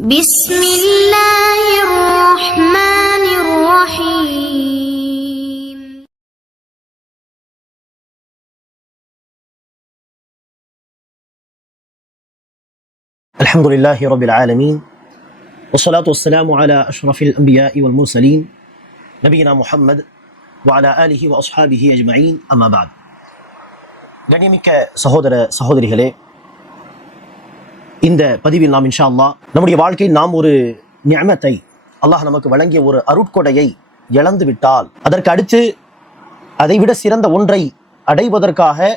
بسم الله الرحمن الرحيم. الحمد لله رب العالمين والصلاة والسلام على أشرف الأنبياء والمرسلين نبينا محمد وعلى آله وأصحابه أجمعين أما بعد. கண்ணியமிக்க சகோதர சகோதரிகளே, இந்த பதிவில் நாம் இன்ஷா அல்லாஹ் நம்முடைய வாழ்க்கையில் நாம் ஒரு நிஅமத்தை, அல்லாஹ் நமக்கு வழங்கிய ஒரு அருட்கொடையை இழந்து விட்டால் அதற்கு அடுத்து அதைவிட சிறந்த ஒன்றை அடைவதற்காக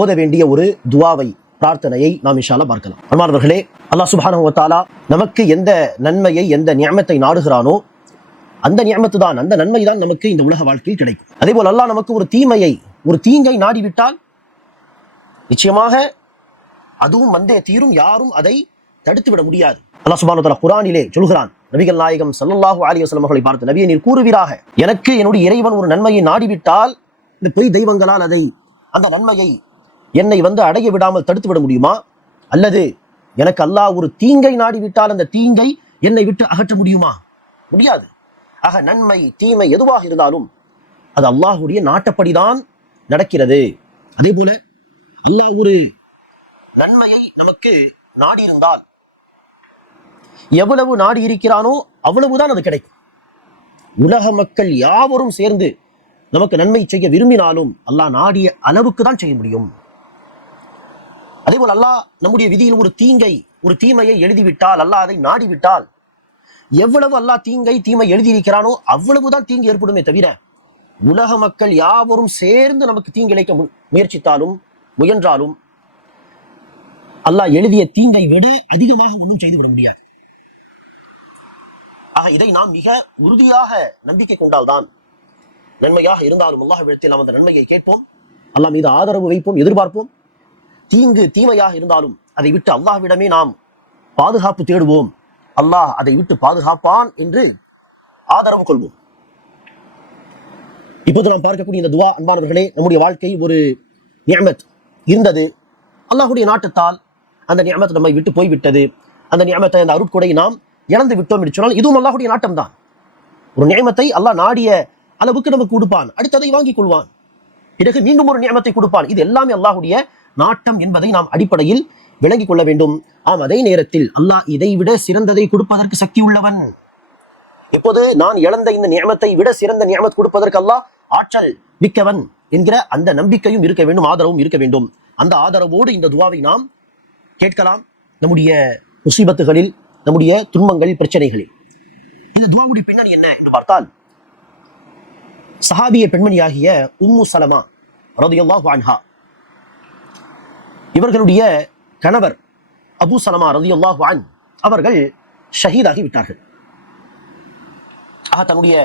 ஓத வேண்டிய ஒரு துவாவை, பிரார்த்தனையை நாம் இன்ஷா அல்லாஹ் பார்க்கலாம். அன்பானவர்களே, அல்லாஹ் சுப்ஹானஹு வ தஆலா நமக்கு எந்த நன்மையை, எந்த நிஅமத்தை நாடுகிறானோ அந்த நிஅமத்து தான், அந்த நன்மை தான் நமக்கு இந்த உலக வாழ்க்கையில் கிடைக்கும். அதே போல் அல்லாஹ் நமக்கு ஒரு தீமையை, ஒரு தீங்கை நாடிவிட்டால் நிச்சயமாக அதுவும் வந்தே தீரும், யாரும் அதை தடுத்து விட முடியாது. அல்லாஹ் சுப்ஹானஹு வ தஆலா குர்ஆனிலே சொல்கிறான், நபிகள் நாயகம் ஸல்லல்லாஹு அலைஹி வஸல்லம் அவர்களை பார்த்து, நபியே நீர் கூறுவீராக, எனக்கு என்னுடைய இறைவன் ஒரு நன்மையை நாடிவிட்டால் இந்த பொய் தெய்வங்களால் அந்த நன்மையை என்னை அடைய விடாமல் தடுத்து விட முடியுமா? அல்லது எனக்கு அல்லாஹ் ஒரு தீங்கை நாடிவிட்டால் அந்த தீங்கை என்னை விட்டு அகற்ற முடியுமா? முடியாது. ஆக நன்மை தீமை எதுவாக இருந்தாலும் அது அல்லாஹ்வுடைய நாட்டப்படிதான் நடக்கிறது. அதே போல அல்லாஹ் ஒரு நன்மையை நமக்கு நாடி இருந்தால் எவ்வளவு நாடி இருக்கிறானோ அவ்வளவுதான் அது கிடைக்கும். உலக மக்கள் யாவரும் சேர்ந்து நமக்கு நன்மை செய்ய விரும்பினாலும் அல்லாஹ் நாடிய அளவுக்கு தான் செய்ய முடியும். அதே போல் அல்லாஹ் நம்முடைய விதியில் ஒரு தீங்கை, ஒரு தீமையை எழுதிவிட்டால், அல்லாஹ் அதை நாடிவிட்டால் எவ்வளவு அல்லாஹ் தீங்கை தீமை எழுதியிருக்கிறானோ அவ்வளவுதான் தீங்கு ஏற்படுமே தவிர, உலக மக்கள் யாவரும் சேர்ந்து நமக்கு தீங்கு இழைக்க முயற்சித்தாலும் முயன்றாலும் அல்லாஹ் எழுதிய தீங்கை விட அதிகமாக ஒன்றும் செய்துவிட முடியாது. ஆக இதை நாம் மிக உறுதியாக நம்பிக்கை கொண்டால்தான், நன்மையாக இருந்தாலும் அல்லாஹ்விடத்தில் நாம் அந்த நன்மையை கேட்போம், அல்லாஹ் மீது ஆதரவு வைப்போம், எதிர்பார்ப்போம். தீங்கு தீமையாக இருந்தாலும் அதை விட்டு அல்லாஹ்விடமே நாம் பாதுகாப்பு தேடுவோம், அல்லாஹ் அதை விட்டு பாதுகாப்பான் என்று ஆதரவு கொள்வோம். இப்போது நாம் பார்க்கக்கூடிய இந்த துவா, அன்பானவர்களே, நம்முடைய வாழ்க்கை ஒரு நிஅமத் இருந்தது, அல்லாஹ்வுடைய நாட்டத்தால் அந்த நிஅமத் நம்மை விட்டு போய்விட்டது, அந்த நிஅமத்தை, அந்த அருட்கொடை நாம் இழந்து விட்டோம் என்று சொன்னால் இதுவும் அல்லாஹ்வுடைய நாட்டம் தான். ஒரு நிஅமத்தை அல்லாஹ் நாடிய அளவுக்கு நமக்கு கொடுப்பான், அடுத்ததை வாங்கிக் கொள்வான், பிறகு மீண்டும் ஒரு நிஅமத்தை கொடுப்பான். இது எல்லாமே அல்லாஹ்வுடைய நாட்டம் என்பதை நாம் அடிப்படையில் விளங்கிக் கொள்ள வேண்டும். ஆம், அதே நேரத்தில் அல்லாஹ் இதை விட சிறந்ததை கொடுப்பதற்கு சக்தி உள்ளவன். இப்போது நான் இழந்த இந்த நிஅமத்தை விட சிறந்த நிஅமத் கொடுப்பதற்கு அல்லாஹ் ஆற்றல் மிக்கவன் என்கிற அந்த நம்பிக்கையும் இருக்க வேண்டும், ஆதரவும் இருக்க வேண்டும். அந்த ஆதரவோடு இந்த துவாவை நாம் கேட்கலாம். நம்முடைய முசீபத்துகளில், நம்முடைய துன்பங்களில், பிரச்சனைகளில் இந்த துவாவுடைய பின்னணி என்ன என்று பார்த்தால், சஹாபிய பெண்மணியாகிய உம்மு சலமா ரலியல்லாஹு அன்ஹா, இவர்களுடைய கணவர் அபூ சலமா ரலியல்லாஹு அன்ஹு அவர்கள் ஷஹீதாகி விட்டார்கள். தன்னுடைய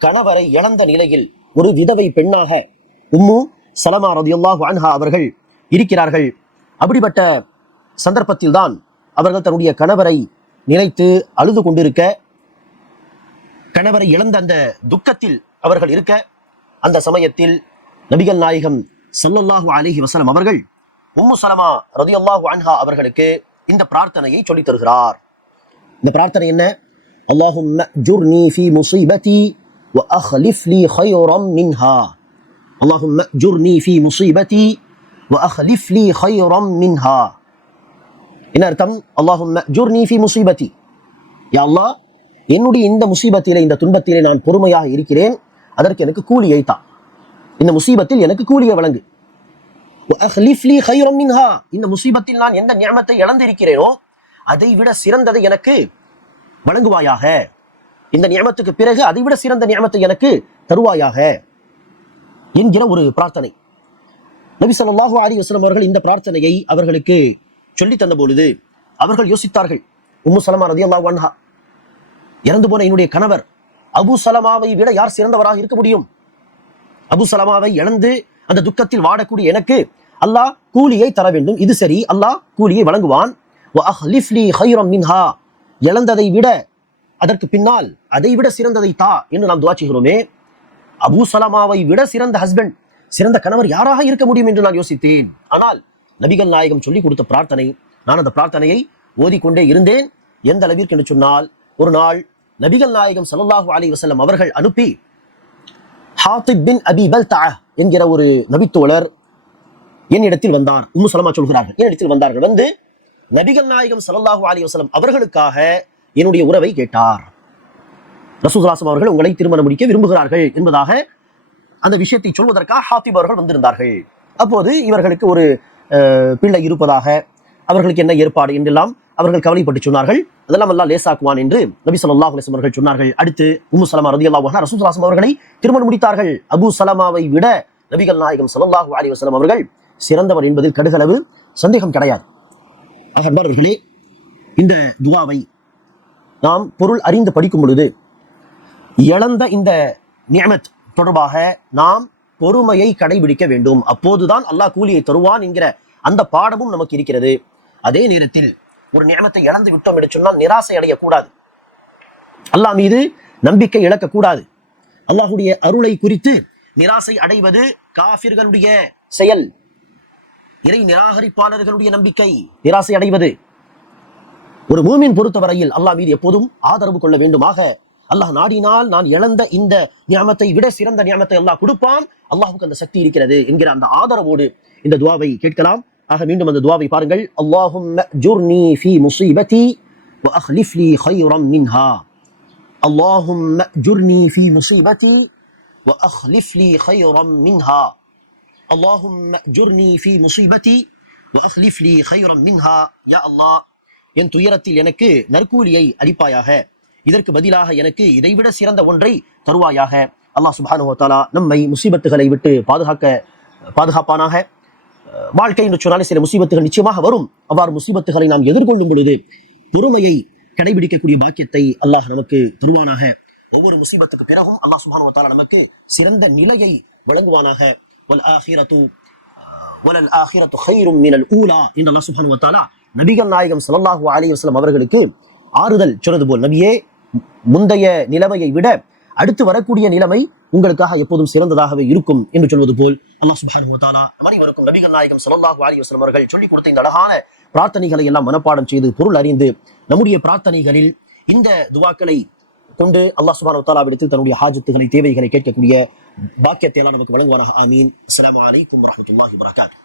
கணவரை இழந்த நிலையில் ஒரு விதவை பெண்ணாக உம்மு சலமா ரலியல்லாஹு அன்ஹா அவர்கள் இருக்கிறார்கள். அப்படிப்பட்ட சந்தர்ப்பத்தில் தான் அவர்கள் தன்னுடைய கணவரை நினைத்து அழுது கொண்டிருக்க, கணவரை இழந்த அந்த துக்கத்தில் அவர்கள் இருக்க, அந்த சமயத்தில் நபிகள் நாயகம் ஸல்லல்லாஹு அலைஹி வஸல்லம் அவர்கள் உம்மு சலமா ரலியல்லாஹு அன்ஹா அவர்களுக்கு இந்த பிரார்த்தனையை சொல்லித் தருகிறார். இந்த பிரார்த்தனை என்ன? அல்லாஹும்ம ஜுர்னி ஃபீ முஸீபதி வ அக்லிஃப் லீ கைரம் மின்ஹா. அல்லாஹும்ம ஜுர்னி ஃபீ முஸீபதி வ அக்லிஃப் லீ கைரம் மின்ஹா. என்ன அர்த்தம்? அல்லாஹும்ம ஜுர்னி ஃபீ முஸீபதி, யா அல்லாஹ், என்னுடைய இந்த முசீபத்திலே, இந்த துன்பத்திலே நான் பொறுமையாக இருக்கிறேன், அதற்கு எனக்கு கூலியை தா, இந்த முசீபத்தில் எனக்கு கூலியை வழங்கு. இந்த முசீபத்தில் நான் எந்த நிஅமத்தை இழந்திருக்கிறேனோ அதை விட சிறந்ததை எனக்கு வழங்குவாயாக, இந்த நிஅமத்துக்கு பிறகு அதை விட சிறந்த நிஅமத்தை எனக்கு தருவாயாக என்கிற ஒரு பிரார்த்தனை. நபி ஸல்லல்லாஹு அலைஹி வஸல்லம் அவர்கள் இந்த பிரார்த்தனையை அவர்களுக்கு சொல்லி தந்த பொழுது அவர்கள் யோசித்தார்கள், உம்மு சலமா ரலியல்லாஹு அன்ஹா, இறந்து போன என்னுடைய கணவர் அபூ சலமாவை விட யார் சிறந்தவராக இருக்க முடியும்? அபூ சலமாவை இழந்து அந்த துக்கத்தில் வாடக்கூடிய எனக்கு அல்லாஹ் கூலியை தர வேண்டும், இது சரி, அல்லாஹ் கூலியை வழங்குவான். இழந்ததை விட அதற்கு பின்னால் அதை விட சிறந்ததை தா என்று நாம் துஆ செய்கிறோமே, அபூ சலமாவை விட சிறந்த ஹஸ்பண்ட், சிறந்த கணவர் யாராக இருக்க முடியும் என்று நான் யோசித்தேன். ஆனால் நபிகள் நாயகம் சொல்லி கொடுத்த பிரார்த்தனை, நான் அந்த பிரார்த்தனையை ஓதிக்கொண்டே இருந்தேன். எந்த அளவிற்கு என்று சொன்னால், ஒரு நாள் நபிகள் நாயகம் ஸல்லல்லாஹு அலைஹி வஸல்லம் அவர்கள் அனுப்பி ஹாத்திப் பின் அபி பல்தா என்கிற ஒரு நபித்தோழர் என்னிடத்தில் வந்தார். உம்மு சலமா சொல்கிறார்கள், என்னிடத்தில் வந்தார்கள். வந்து நபிகள் நாயகம் ஸல்லல்லாஹு அலைஹி வஸல்லம் அவர்களுக்காக என்னுடைய உறவை கேட்டார். ரசூலுல்லாஹி அவர்கள் உங்களை திருமணம் முடிக்க விரும்புகிறார்கள் என்பதாக அந்த விஷயத்தை சொல்வதற்காக ஹாத்திப் அவர்கள் வந்திருந்தார்கள். அப்போது இவர்களுக்கு ஒரு பிள்ளை இருப்பதாக, அவர்களுக்கு என்ன ஏற்பாடு என்றெல்லாம் அவர்கள் கவலைப்பட்டு சொன்னார்கள். அதெல்லாம் அல்லாஹ் லேசாக்குவான் என்று நபி ஸல்லல்லாஹு அலைஹி வஸல்லம் அவர்கள் சொன்னார்கள். அடுத்து உம்மு சலமா ரலியல்லாஹு அன்ஹா ரசூலுல்லாஹி அவர்களை திருமணம் முடித்தார்கள். அபூ சலமாவை விட நபிகள் நாயகம் ஸல்லல்லாஹு அலைஹி வஸல்லம் அவர்கள் சிறந்தவர் என்பதில் கடுகளவு சந்தேகம் கிடையாது. அன்பர்களே, இந்த துஆவை நாம் பொருள் அறிந்து படிக்கும் பொழுது இழந்த இந்த நிஅமத் தொடர்பாக நாம் பொறுமையை கடைபிடிக்க வேண்டும். அப்போதுதான் அல்லாஹ் கூலியை தருவான் என்கிற அந்த பாடமும் நமக்கு இருக்கிறது. அதே நேரத்தில் ஒரு நிஅமத்தை இழந்து விட்டோம் என்று சொன்னால் நிராசை அடையக்கூடாது, அல்லாஹ் மீது நம்பிக்கை இழக்கக்கூடாது. அல்லாஹுடைய அருளை குறித்து நிராசை அடைவது காஃபிர்களுடைய செயல், இறை நிராகரிப்பாளர்களுடைய நம்பிக்கை நிராசை அடைவது. ஒரு மூமின் பொறுத்தவரையில் அல்லாஹ் மீது எப்போதும் ஆதரவு கொள்ள வேண்டுமாக, அல்லாஹ் நாடினால் நான் இழந்த இந்த நியமத்தை விட சிறந்த நியமத்தை அல்லாஹ் கொடுப்பான், அல்லாஹுக்கு அந்த சக்தி இருக்கிறது என்கிற அந்த ஆதரவோடு இந்த துஆவை கேட்கலாம். ஆக மீண்டும் அந்த துஆவை பாருங்கள். அல்லாஹும்ம ஜுர்னி ஃபீ முஸீபதி வ அக்லிஃப் லீ கைரம் மின்ஹா. அல்லாஹும்ம ஜுர்னி ஃபீ முஸீபதி வ அக்லிஃப் லீ கைரம் மின்ஹா. அல்லாஹும்ம ஜுர்னி ஃபீ முஸீபதி வ அக்லிஃப் லீ கைரம் மின்ஹா. யா அல்லாஹ், என் துயரத்தில் எனக்கு நற்கூலியை அளிப்பாயாக, இதற்கு பதிலாக எனக்கு இதைவிட சிறந்த ஒன்றை தருவாயாக. அல்லாஹ் சுப்ஹானஹு வ தஆலா நம்மை முசீபத்துகளை விட்டு பாதுகாப்பானாக. வாழ்க்கை என்று சொன்னாலே சில முசீபத்துகள் நிச்சயமாக வரும். அவ்வாறு முசீபத்துகளை நாம் எதிர்கொள்ளும் பொழுது பொறுமையை கடைபிடிக்கக்கூடிய பாக்கியத்தை அல்லாஹ் நமக்கு தருவானாக. ஒவ்வொரு முசீபத்துக்கு பிறகும் அல்லாஹ் சுப்ஹானஹு வ தஆலா நமக்கு சிறந்த நிலையை வழங்குவானாக. வல் ஆகிரத்து கைரும் மினல் ஊலா என்று அல்லாஹ் சுப்ஹானஹு வ தஆலா நபிகள் நாயகம் ஸல்லல்லாஹு அலைஹி வஸல்லம் அவர்களுக்கு ஆறுதல் சொன்னது போல், நபியே, முந்தைய நிலைமையை விட அடுத்து வரக்கூடிய நிலைமை உங்களுக்காக எப்போதும் சிறந்ததாகவே இருக்கும் என்று சொல்வது போல் அல்லாஹ் சுப்ஹானஹு வ தஆலா அனைவருக்கும் நபிகள் நாயகம் ஸல்லல்லாஹு அலைஹி வஸல்லம் அவர்கள் சொல்லிக் கொடுத்த இந்த அழகான பிரார்த்தனைகளை எல்லாம் மனப்பாடம் செய்து பொருள் அறிந்து நம்முடைய பிரார்த்தனைகளில் இந்த துஆக்களை கொண்டு அல்லாஹ் சுப்ஹானஹு வ தஆலாவிடத்தில் தன்னுடைய ஹாஜத்துகளை, தேவைகளை கேட்கக்கூடிய பாக்கியத்தை எல்லாம் நமக்கு வழங்குவாராக. ஆமீன். அஸ்ஸலாமு அலைக்கும் வரஹ்மத்துல்லாஹி வபரகாத்துஹு.